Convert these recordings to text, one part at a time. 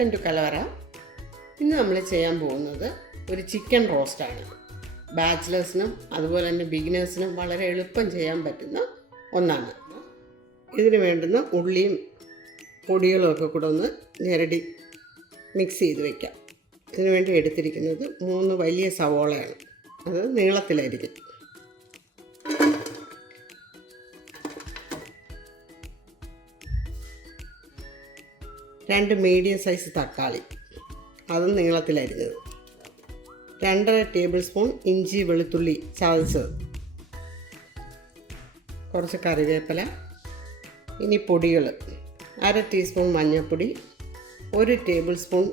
Welcome to കലവറ. ഇന്ന് നമ്മൾ ചെയ്യാൻ പോകുന്നത് ഒരു ചിക്കൻ റോസ്റ്റാണ്. ബാച്ചിലേഴ്സിനും അതുപോലെ തന്നെ ബിഗിനേഴ്സിനും വളരെ എളുപ്പം ചെയ്യാൻ പറ്റുന്ന ഒന്നാണ്. ഇതിന് വേണ്ടുന്ന ഉള്ളിയും പൊടികളും ഒക്കെ കൂടെ ഒന്ന് ഞെരടി മിക്സ് ചെയ്ത് വയ്ക്കാം. ഇതിനു വേണ്ടി എടുത്തിരിക്കുന്നത് 3 വലിയ സവോളയാണ്. അത് നീളത്തിലായിരിക്കും. രണ്ട് മീഡിയം സൈസ് തക്കാളി, അതും നീളത്തിലരിഞ്ഞത്. 2.5 ടേബിൾ സ്പൂൺ ഇഞ്ചി വെളുത്തുള്ളി ചതച്ചത്, കുറച്ച് കറിവേപ്പില. ഇനി പൊടികൾ: 1/2 ടീസ്പൂൺ മഞ്ഞൾപ്പൊടി, 1 ടേബിൾ സ്പൂൺ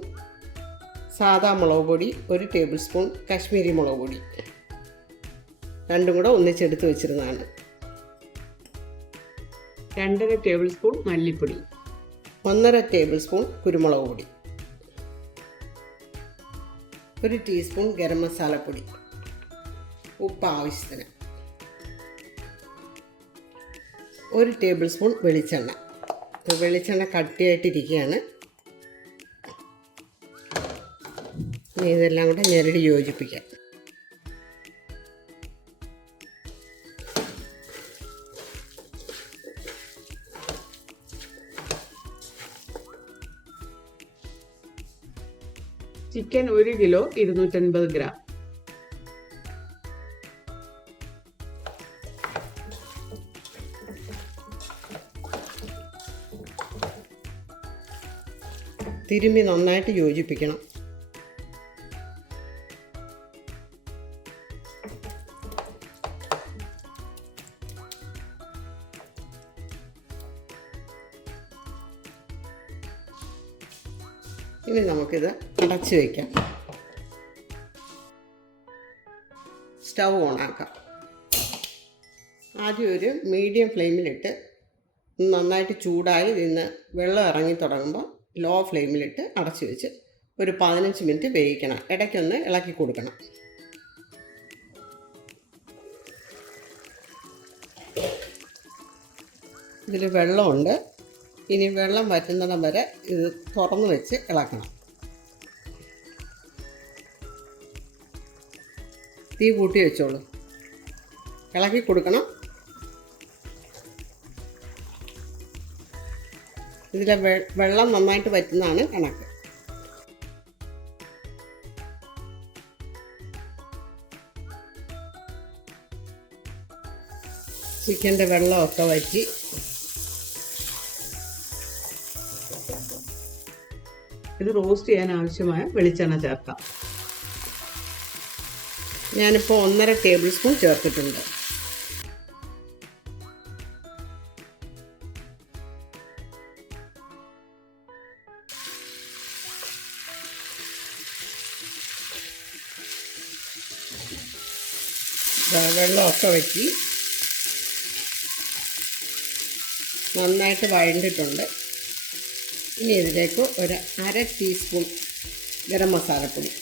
സാദാ മുളക് പൊടി, 1 ടേബിൾ സ്പൂൺ കാശ്മീരി മുളക് പൊടി. രണ്ടും കൂടെ ഒന്നിച്ചെടുത്ത് വെച്ചിരുന്നതാണ്. 2.5 ടേബിൾ സ്പൂൺ മല്ലിപ്പൊടി, 1.5 ടേബിൾ സ്പൂൺ കുരുമുളക് പൊടി, 1 ടീസ്പൂൺ ഗരം മസാലപ്പൊടി, ഉപ്പ് ആവശ്യത്തിന്, 1 ടേബിൾ സ്പൂൺ വെളിച്ചെണ്ണ. വെളിച്ചെണ്ണ കട്ടിയായിട്ടിരിക്കുകയാണ്. ഇനി ഇതെല്ലാം കൂടെ ഞെരടി യോജിപ്പിക്കാം. Chicken 1 kilo 250 gram. തിരുമ്മി നന്നായിട്ട് യോജിപ്പിക്കണം. ഇനി നമുക്കിത് അടച്ചു വയ്ക്കാം. സ്റ്റൗ ഓണാക്കാം. ആദ്യം ഒരു മീഡിയം ഫ്ലെയിമിലിട്ട് നന്നായിട്ട് ചൂടായി നിന്ന് വെള്ളം ഇറങ്ങി തുടങ്ങുമ്പോൾ ലോ ഫ്ലെയിമിലിട്ട് അടച്ചു വെച്ച് ഒരു 15 മിനിറ്റ് വേവിക്കണം. ഇടയ്ക്കൊന്ന് ഇളക്കി കൊടുക്കണം. ഇതിൽ വെള്ളമുണ്ട്. ഇനി വെള്ളം വറ്റുന്നിടം വരെ ഇത് തുറന്ന് വെച്ച് ഇളക്കണം. തീ കൂട്ടി വെച്ചോളൂ. ഇളക്കി കൊടുക്കണം. ഇതിലെ വെള്ളം നന്നായിട്ട് വറ്റുന്നതാണ് കണക്ക്. ചിക്കൻ്റെ വെള്ളമൊക്കെ വറ്റി ഇത് റോസ്റ്റ് ചെയ്യാൻ ആവശ്യമായ വെളിച്ചെണ്ണ ചേർക്കാം. ഞാനിപ്പോൾ 1.5 ടേബിൾ സ്പൂൺ ചേർത്തിട്ടുണ്ട്. വെള്ളമൊക്കെ വറ്റി നന്നായിട്ട് വഴണ്ടിട്ടുണ്ട്. ഇനി ഇതിലേക്ക് 1/2 ടീസ്പൂൺ ഗരം മസാലപ്പൊടി,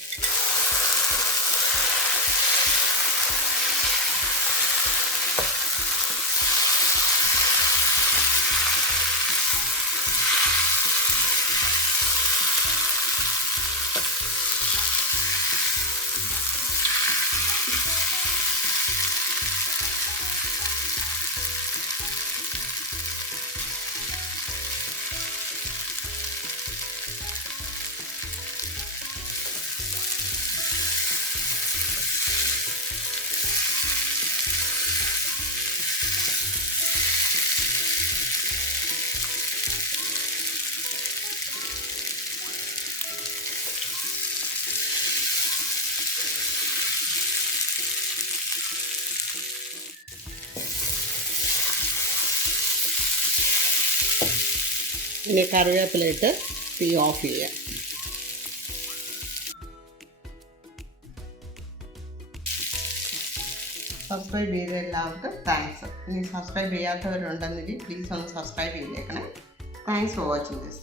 ഇനി കറിവേപ്പിലയിട്ട് തീ ഓഫ് ചെയ്യാം. സബ്സ്ക്രൈബ് ചെയ്ത എല്ലാവർക്കും താങ്ക്സ്. ഇനി സബ്സ്ക്രൈബ് ചെയ്യാത്തവരുണ്ടെങ്കിൽ പ്ലീസ് ഒന്ന് സബ്സ്ക്രൈബ് ചെയ്തേക്കണേ. Thanks for watching this.